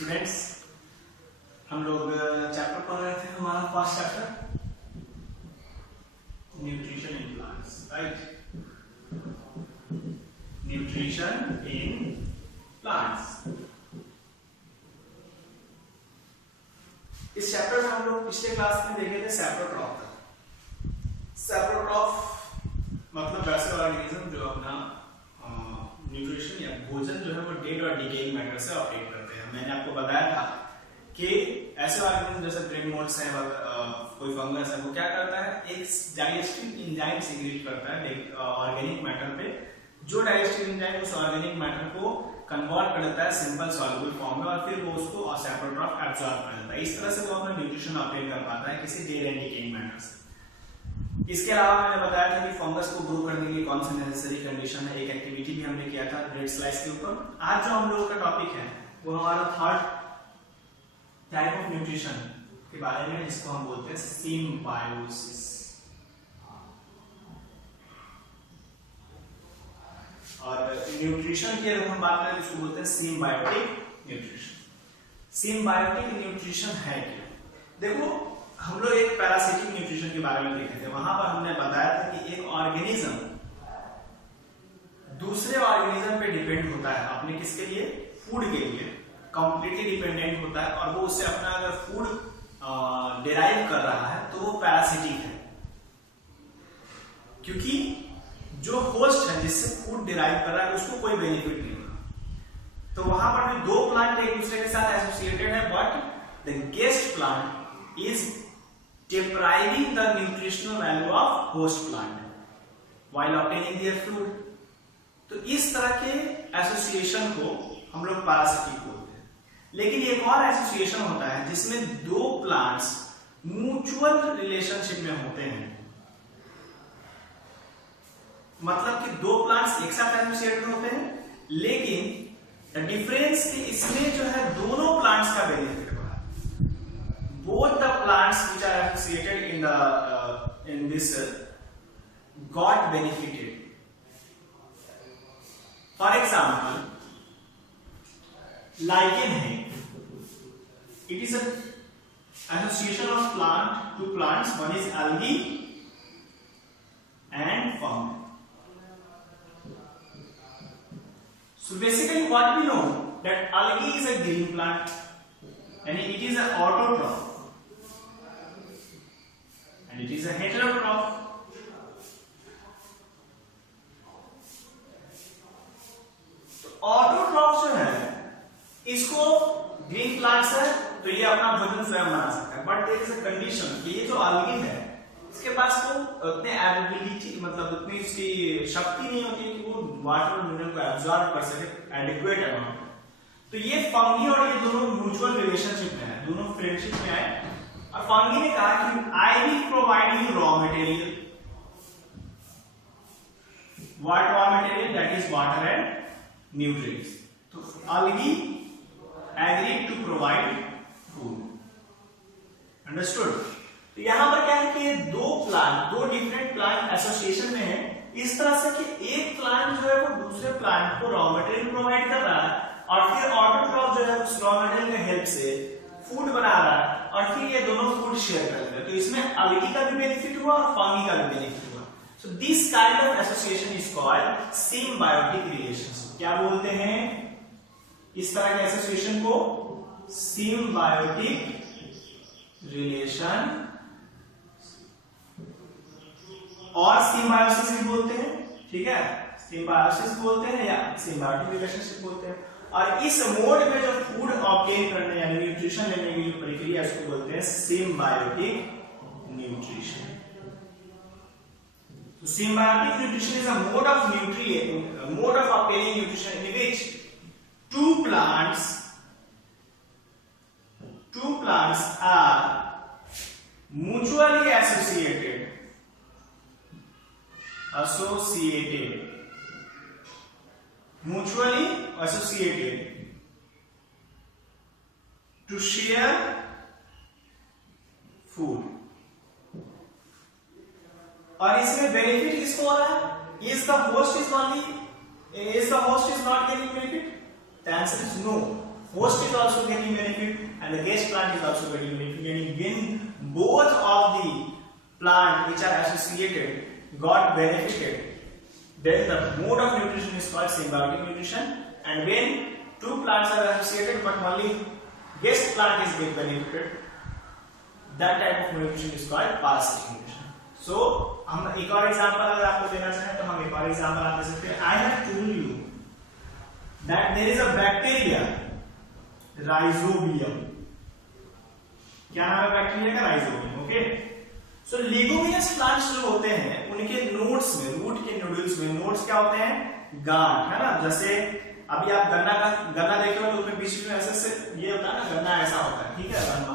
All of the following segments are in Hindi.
स्टूडेंट्स, हम लोग चैप्टर पढ़ रहे थे, हमारा first chapter nutrition in plants, right. Nutrition in plants. इस चैप्टर में हम लोग पिछले क्लास में देखे थे सैप्रोट्रॉफ तक। सैप्रोट्रॉफ मतलब वैसे ऑर्गेनिज्म जो अपना न्यूट्रिशन या भोजन जो है वो डेड और डिकेइंग मैटर से ऑपरेट करते हैं। मैंने आपको बताया था कि ऐसे ऑर्गेनिज्म जैसे प्रिमोट्स है, कोई फंगस है, वो क्या करता है, एक डाइजेस्टिव एंजाइम सीक्रेट करता है ऑर्गेनिक मैटर पे, जो डाइजेस्टिव एंजाइम उस ऑर्गेनिक मैटर को कन्वर्ट कर देता है सिंपल सॉल्युबल फॉर्म में और फिर वो उसको सैप्रोट्रॉफ एब्सॉर्ब कर देता है। इस तरह से वो अपना न्यूट्रिशन ऑपरेट कर पाता है किसी डेड एंड डिकेइंग मैटर से। इसके अलावा मैंने बताया था कि फंगस को ग्रो करने के लिए कौन सी नेसेसरी कंडीशन है, एक एक्टिविटी भी हमने किया था ब्रेड स्लाइस के ऊपर। आज जो हम लोगों का टॉपिक है वो हमारा थर्ड टाइप ऑफ न्यूट्रिशन के बारे में, जिसको हम बोलते हैं सिम्बायोसिस। और न्यूट्रिशन की अगर हम बात करें तो इसको बोलते हैं सिम्बायोटिक न्यूट्रिशन। सिम्बायोटिक न्यूट्रिशन है क्या? देखो, हम लोग एक पैरासिटिक न्यूट्रिशन के बारे में देखे थे। वहां पर हमने बताया था कि एक ऑर्गेनिज्म दूसरे ऑर्गेनिज्म पे डिपेंड होता है अपने किसके लिए, फूड के लिए कंप्लीटली डिपेंडेंट होता है, और वो उससे अपना अगर फूड डिराइव कर रहा है तो वो पैरासिटिक है, क्योंकि जो होस्ट है जिससे फूड डिराइव कर रहा है उसको कोई बेनिफिट नहीं होगा। तो वहां पर भी दो प्लांट एक दूसरे के साथ एसोसिएटेड है, but the guest plant is depriving the nutritional value of host plant while obtaining their food। तो इस तरह के एसोसिएशन को हम लोग पैरासिटिक बोलते हैं। लेकिन एक और एसोसिएशन होता है जिसमें दो प्लांट्स म्यूचुअल रिलेशनशिप में होते हैं, मतलब कि दो प्लांट्स एक साथ एसोसिएटेड होते हैं, लेकिन डिफरेंस कि इसमें जो है दोनों प्लांट्स का benefit. Both the plants which are associated in this got benefited। For example, lichen है, it is a association of two plants, one is algae and fungi। So basically what we know that algae is a green plant and it is an autotroph and it is a heterotroph। तो ऑटोट्रॉफ जो है इसको ग्रीन प्लांट्स है तो ये अपना भोजन स्वयं बना सकता है, but there is a condition कि ये जो algae है इसके पास तो उतने एबिलिटी, मतलब उतनी उसकी शक्ति नहीं होती है कि वो वाटर और मिनरल को एब्सॉर्ब कर सके एडिक्वेट अमाउंट। तो ये फंगी और ये दोनों म्यूचुअल रिलेशनशिप में है, दोनों फ्रेंडशिप में आए, और फंगी ने कहा कि I will provide you raw material. What raw material? That is water and nutrients. तो algae agreed to provide food। Understood? तो यहां पर क्या है कि दो डिफरेंट प्लांट एसोसिएशन में है, इस तरह से कि एक प्लांट जो है वो दूसरे प्लांट को रॉ मटेरियल प्रोवाइड कर रहा है और फिर ऑटोट्रॉफ जो है उस रॉ मटेरियल के हेल्प से फूड बना रहा है और फिर ये दोनों फूड शेयर कर रहे हैं। तो इसमें algae का भी बेनिफिट हुआ और फंगी का भी बेनिफिट हुआ। So this kind of association is called symbiotic relationship. क्या बोलते हैं इस तरह के एसोसिएशन को? सिम्बायोटिक रिलेशन और सिम्बायोसिस भी बोलते हैं, ठीक है, सिम्बायोसिस बोलते हैं या सिम्बायोटिक रिलेशनशिप बोलते हैं। और इस मोड में जो फूड ऑब्टेन करने यानी न्यूट्रिशन लेने की जो प्रक्रिया उसको बोलते हैं सिम्बायोटिक न्यूट्रिशन। तो symbiotic nutrition is a mode of obtaining nutrition in which two plants are mutually associated to share food। और इसमें बेनिफिट किसको हो रहा है? Is the host is not getting benefit? The answer is no। host is also getting benefit and the guest plant is also getting benefit. When both of the plant which are associated got benefited, then the mode of nutrition is called symbiotic nutrition. And when two plants are associated but only guest plant is getting benefited, that type of nutrition is called parasitic nutrition. So हम एक और एग्जांपल अगर आपको देना चाहें तो हम एक और एग्जांपल आप दे सकते हैं. I have told you that there is a bacteria Rhizobium. क्या नाम है बैक्टीरिया का? राइजोबियम. ओके. सो लेगुमिनस प्लांट्स जो होते हैं उनके नोड्स में, रूट के नोड्यूल्स में, नोड्स क्या होते हैं? गांठ, है ना. जैसे अभी आप गन्ना देखे हो तो उसमें बीच में ऐसे ये होता है ना, गन्ना ऐसा होता है, ठीक है, गन्ना,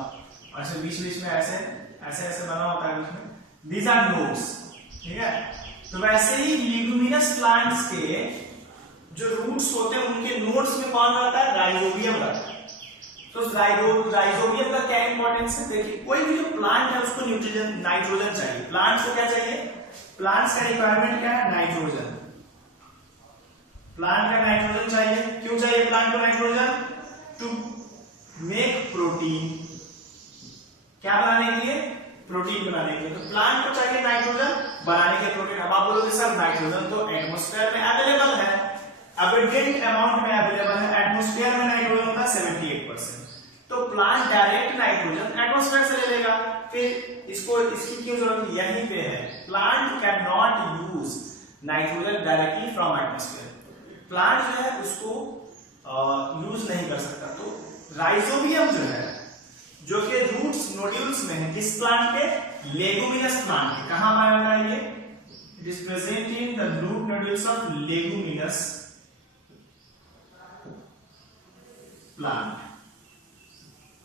और ऐसे बीच में ऐसे बना होता है उसमें. दीज आर नोड्स, ठीक है. तो वैसे ही लेगुमिनस प्लांट्स के जो रूट्स होते हैं उनके नोड्स में कौन रहता है? राइजोबियम रहता है. तो राइजोबियम का क्या इंपॉर्टेंस है? देखिए, कोई भी जो प्लांट है उसको नाइट्रोजन चाहिए. प्लांट्स को क्या चाहिए? प्लांट्स का रिक्वायरमेंट क्या है? नाइट्रोजन. प्लांट का नाइट्रोजन चाहिए. क्यों चाहिए प्लांट को नाइट्रोजन? To make protein. क्या बनाने के लिए? प्रोटीन बनाने के लिए. तो प्लांट को चाहिए नाइट्रोजन बनाने के प्रोटीन. अब आप बोलोगे सर नाइट्रोजन तो एटमॉस्फेयर में अवेलेबल है, अबंडेंट अमाउंट में अवेलेबल है. एटमॉस्फेयर में नाइट्रोजन होता है 78%. तो प्लांट डायरेक्ट नाइट्रोजन एटमॉस्फेयर से ले लेगा. फिर इसकी क्यों जरूरत है? यहीं पे है. Plant can not use nitrogen directly from atmosphere. Plant जो है उसको यूज नहीं कर सकता. तो राइजोबियम जो है, जो कि रूट्स नोड्यूल्स में है, किस प्लांट के? लेगुमिनस प्लांट के. कहां पाया जाता है ये? It is present in the root nodules of leguminous plant.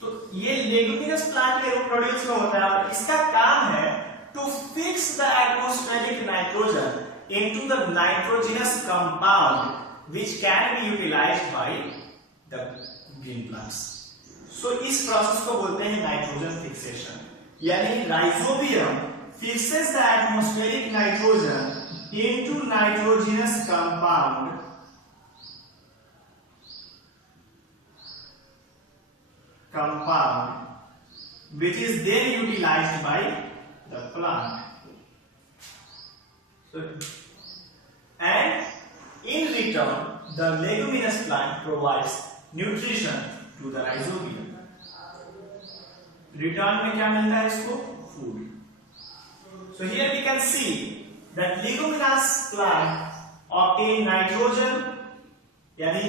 तो ये लेगुमिनस प्लांट के रूट नोड्यूल्स में होता है और इसका काम है to fix the atmospheric nitrogen into the nitrogenous compound which can be utilised by the green plants. So इस प्रोसेस को बोलते हैं नाइट्रोजन फिक्सेशन. यानी Rhizobium fixes the atmospheric nitrogen into nitrogenous compound which is then utilized by the plant. So, and in return the leguminous plant provides nutrition to the rhizobium. Return में क्या मिलता है इसको? Food. So here we can see that leguminous plant obtain nitrogen, यानी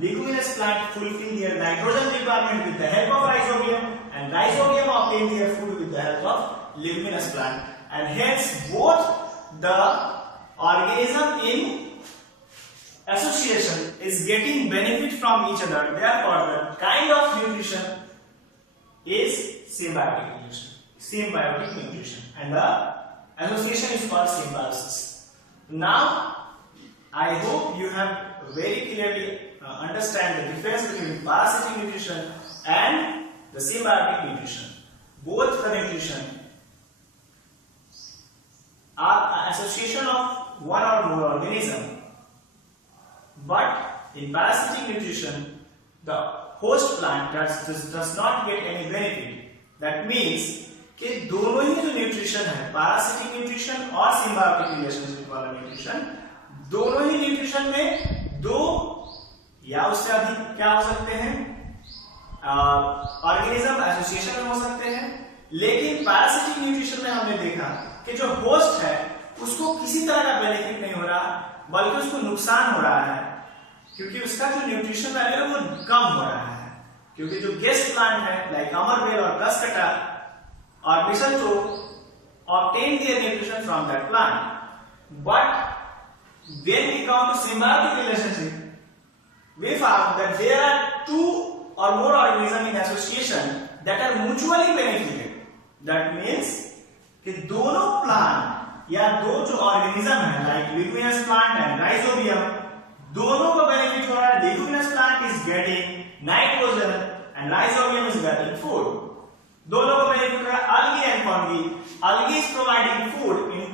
leguminous plant fulfill their nitrogen requirement with the help of rhizobium, and rhizobium obtain their food with the help of leguminous plant, and hence both the organism in association is getting benefit from each other. Therefore the kind of nutrition is symbiotic nutrition, and the association is called symbiosis. Now I hope you have very clearly understand the difference between parasitic nutrition and the symbiotic nutrition. Both the nutrition are an association of one or more organism, but in parasitic nutrition the host plant does not get any benefit. That means कि दोनों ही जो न्यूट्रिशन है, parasitic nutrition और symbiotic relationship वाला न्यूट्रिशन, दोनों ही न्यूट्रिशन में दो या उससे अधिक क्या हो सकते हैं? ऑर्गेनिज्म एसोसिएशन में हो सकते हैं. लेकिन पैरासिटिक न्यूट्रिशन में हमने देखा कि जो होस्ट है उसको किसी तरह का बेनिफिट नहीं हो रहा, बल्कि उसको नुकसान हो रहा है, क्योंकि उसका जो न्यूट्रिशन वैल्यू है वो कम हो रहा है. क्योंकि जो गेस्ट प्लांट है लाइक अमरबेल और कसकटा और मिसलटोन obtain their nutrition from that plant, but when we come to symbiotic relationship, we found that there are two or more organisms in association that are mutually benefited. That means कि दोनों प्लांट या दो जो ऑर्गेनिज्म है like leguminous plant and rhizobium, दोनों को बेनिफिट हो रहा है. Leguminous plant is getting nitrogen and rhizobium is getting food. दोनों को बेनिफिट हो रहा है. algae and fungi, algae is providing food, in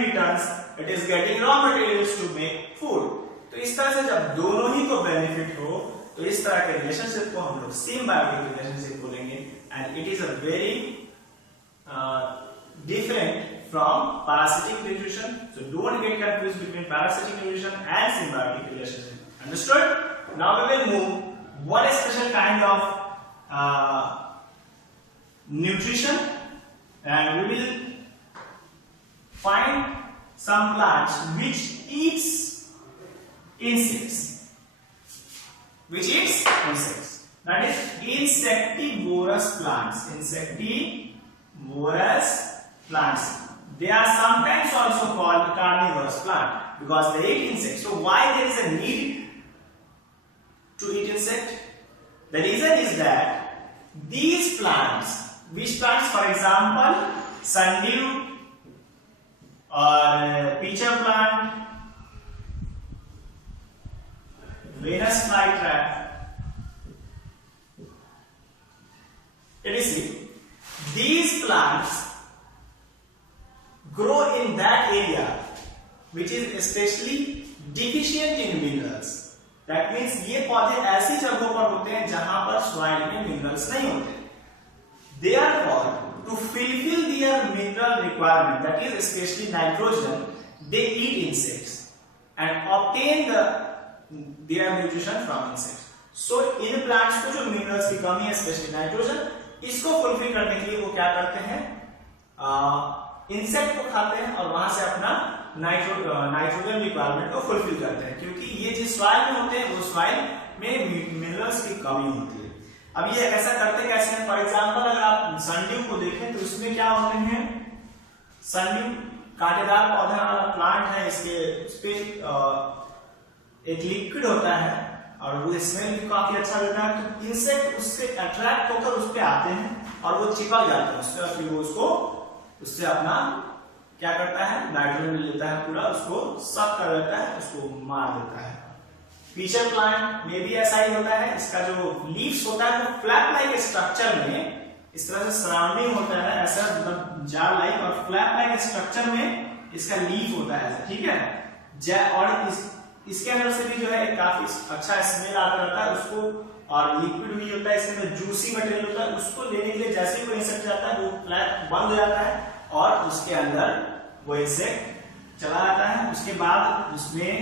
returns it is getting raw materials to make food. तो इस तरह से जब दोनों ही को बेनिफिट हो तो इस तरह के रिलेशनशिप को हम लोग सिम्बायोटिक रिलेशनशिप बोलेंगे and it is a very different from parasitic nutrition. So don't get confused between parasitic nutrition and symbiotic relationship. Understood? Now we will move one special kind of nutrition, and we will find some plants which eats insects. Which eats insects. That is insectivorous plants. Insectivorous plants. They are sometimes also called carnivorous plant because they eat insects. So why there is a need to eat insect? The reason is that these plants, which plants, for example, sundew or pitcher plant, Venus flytrap, etc. These plants grow in that area which is especially deficient in minerals. That means ये पौधे ऐसी जगहों पर होते हैं जहां पर सॉइल में मिनरल्स नहीं होते. Therefore, to fulfill their mineral requirement, that is especially nitrogen, they eat insects and obtain their nutrition from insects. So in plants को जो minerals की कमी है, especially nitrogen, इसको fulfill करने के लिए वो क्या करते हैं? इंसेक्ट को खाते हैं और वहां से अपना नाइट्रोजन रिक्वायरमेंट को फुलफिल करते हैं, क्योंकि ये जिस सॉइल में होते हैं वो सॉइल में मिनरल्स की कमी होती है. अब ये ऐसा करते कैसे हैं? फॉर एग्जांपल अगर आप सनड्यू को देखें तो इसमें क्या होते हैं? सनड्यू कांटेदार पौधा वाला प्लांट है, इसके एक लिक्विड होता है और वो स्मेल भी काफी अच्छा देता है. तो इंसेक्ट उससे अट्रैक्ट होकर उस पे आते हैं और वो चिपक जाते हैं उससे, और फिर वो उससे अपना क्या करता है? नाइट्रोजन लेता है पूरा, उसको सक कर देता है, उसको मार देता है. पीचर प्लांट में भी ऐसा ही होता है. इसका जो लीव्स होता है वो फ्लैप लाइक स्ट्रक्चर में इस तरह से सराउंडिंग होता है, ऐसा मतलब जार लाइक, और फ्लैप लाइक स्ट्रक्चर में इसका लीफ होता है, ठीक है. और इसके अंदर से भी जो है काफी अच्छा स्मेल आता रहता है उसको, और लिक्विड भी होता है, इसमें जूसी मटेरियल होता है. उसको लेने के लिए जैसे ही कोई इंसेक्ट जाता है वो फ्लैप बंद हो जाता है और उसके अंदर वो इंसेक्ट चला जाता है. उसके बाद उसमें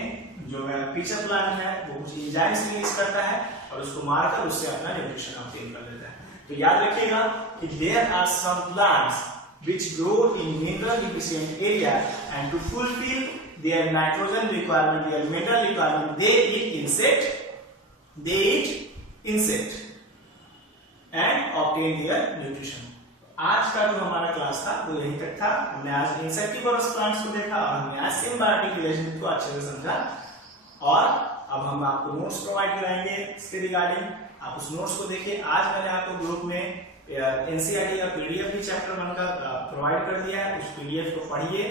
जो है पीचर प्लांट है वो कुछ एंजाइम्स रिलीज करता है और उसको मारकर उससे अपना न्यूट्रिशन ऑब्टेन कर लेता है. तो याद रखिएगा कि there are some plants which grow in mineral deficient area, and to fulfill their nitrogen requirement, their mineral requirement, they eat insect and obtain their nutrition. आज का जो हमारा क्लास था वो यहीं तक था. हमने आज इंसेक्टिवोरस प्लांट्स को देखा और हमने आज सिम्बायोटिक रिलेशनशिप को अच्छे से समझा, और अब हम आपको नोट्स प्रोवाइड कराएंगे इसके रिगार्डिंग. आप उस नोट्स को देखिए. आज मैंने आपको ग्रुप में एनसीईआरटी का पीडीएफ भी चैप्टर 1 का प्रोवाइड कर दिया है. उस पीडीएफ को पढ़िए,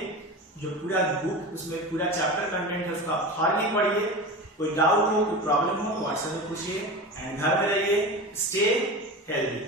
जो पूरा बुक उसमें पूरा चैप्टर कंटेंट है उसका थॉरली पढ़िए. कोई डाउट हो, कोई प्रॉब्लम हो तो व्हाट्सएप में पूछिए. एंड घर में रहिए, स्टे हेल्दी.